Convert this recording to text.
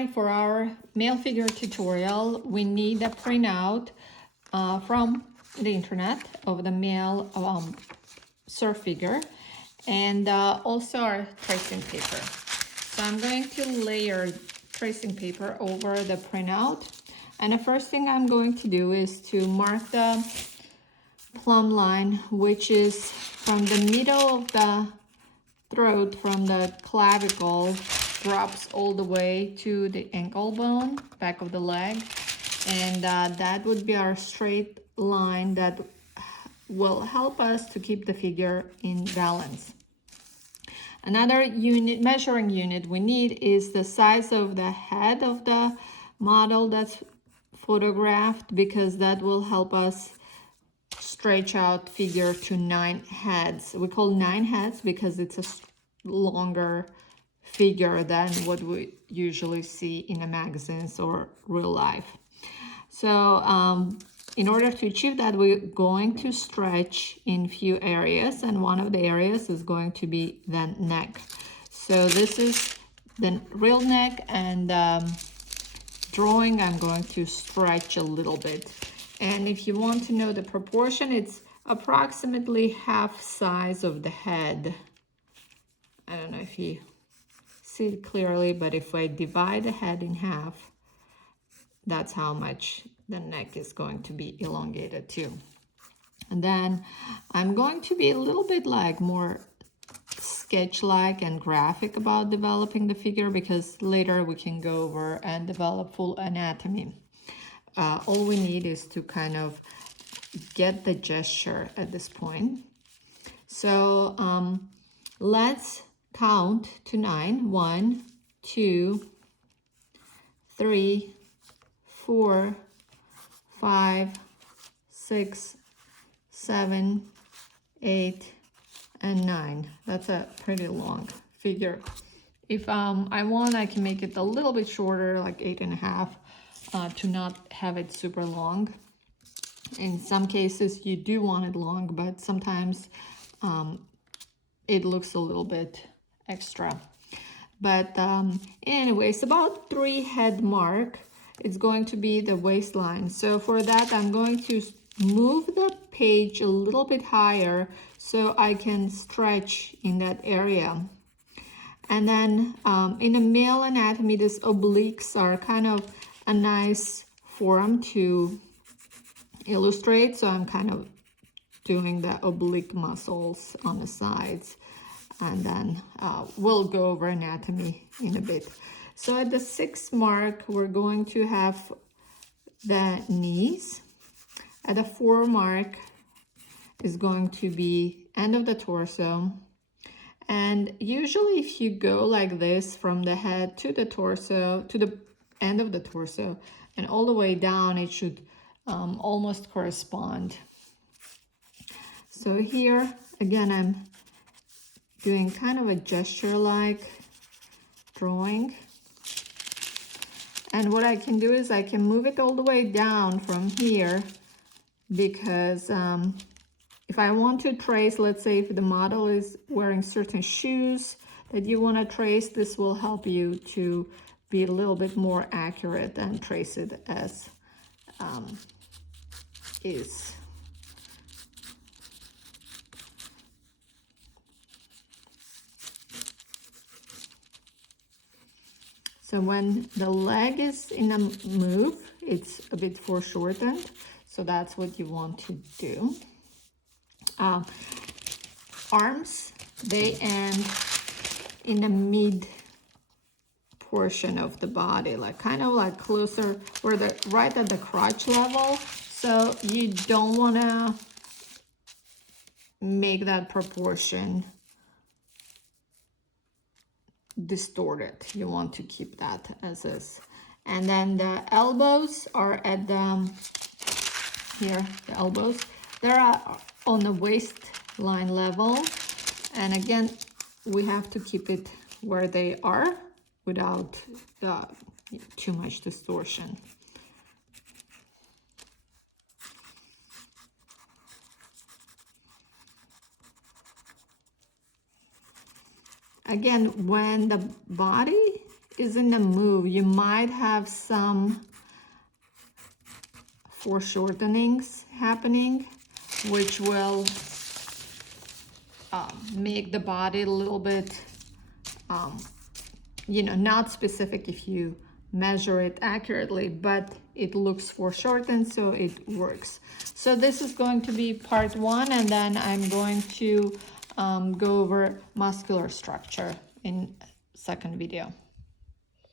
tonight for our male figure tutorial, we need a printout from the internet of the male surf figure and also our tracing paper. So I'm going to layer tracing paper over the printout. And the first thing I'm going to do is to mark the plumb line, which is from the middle of the throat, from the clavicle, drops all the way to the ankle bone, back of the leg. And that would be our straight line that will help us to keep the figure in balance. Another unit, measuring unit we need is the size of the head of the model that's photographed, because that will help us stretch out figure to 9 heads. We call 9 heads because it's a longer figure than what we usually see in the magazines or real life. So in order to achieve that, we're going to stretch in few areas, and one of the areas is going to be the neck. So this is the real neck, and drawing I'm going to stretch a little bit. And if you want to know the proportion, it's approximately half size of the head. I don't know if you see it clearly, but if I divide the head in half, that's how much the neck is going to be elongated too. And then I'm going to be a little bit like more sketch-like and graphic about developing the figure, because later we can go over and develop full anatomy. All we need is to kind of get the gesture at this point. So let's count to 9. 1, 2, 3, 4, 5, 6, 7, 8, and 9. That's a pretty long figure. If I want, I can make it a little bit shorter, like 8.5, to not have it super long. In some cases you do want it long, but sometimes it looks a little bit extra. But anyways, about 3 head mark, it's going to be the waistline. So for that, I'm going to move the page a little bit higher so I can stretch in that area. And then in a male anatomy, these obliques are kind of a nice form to illustrate. So I'm kind of doing the oblique muscles on the sides. And then we'll go over anatomy in a bit. So at the 6th mark, we're going to have the knees. At the 4 mark is going to be end of the torso. And usually if you go like this from the head to the torso, to the end of the torso, and all the way down, it should almost correspond. So here, again, I'm doing kind of a gesture-like drawing. And what I can do is I can move it all the way down from here, because if I want to trace, let's say if the model is wearing certain shoes that you want to trace, this will help you to be a little bit more accurate and trace it as is. So when the leg is in a move, it's a bit foreshortened. So that's what you want to do. Arms, they end in the mid portion of the body, like kind of like closer, or the right at the crotch level. So you don't want to make that proportion distorted. You want to keep that as is. And then the elbows are at the here, the elbows, they're on the waistline level, and again we have to keep it where they are without too much distortion. Again, when the body is in a move, you might have some foreshortenings happening, which will make the body a little bit, you know, not specific if you measure it accurately, but it looks foreshortened, so it works. So this is going to be part 1, and then I'm going to go over muscular structure in second video.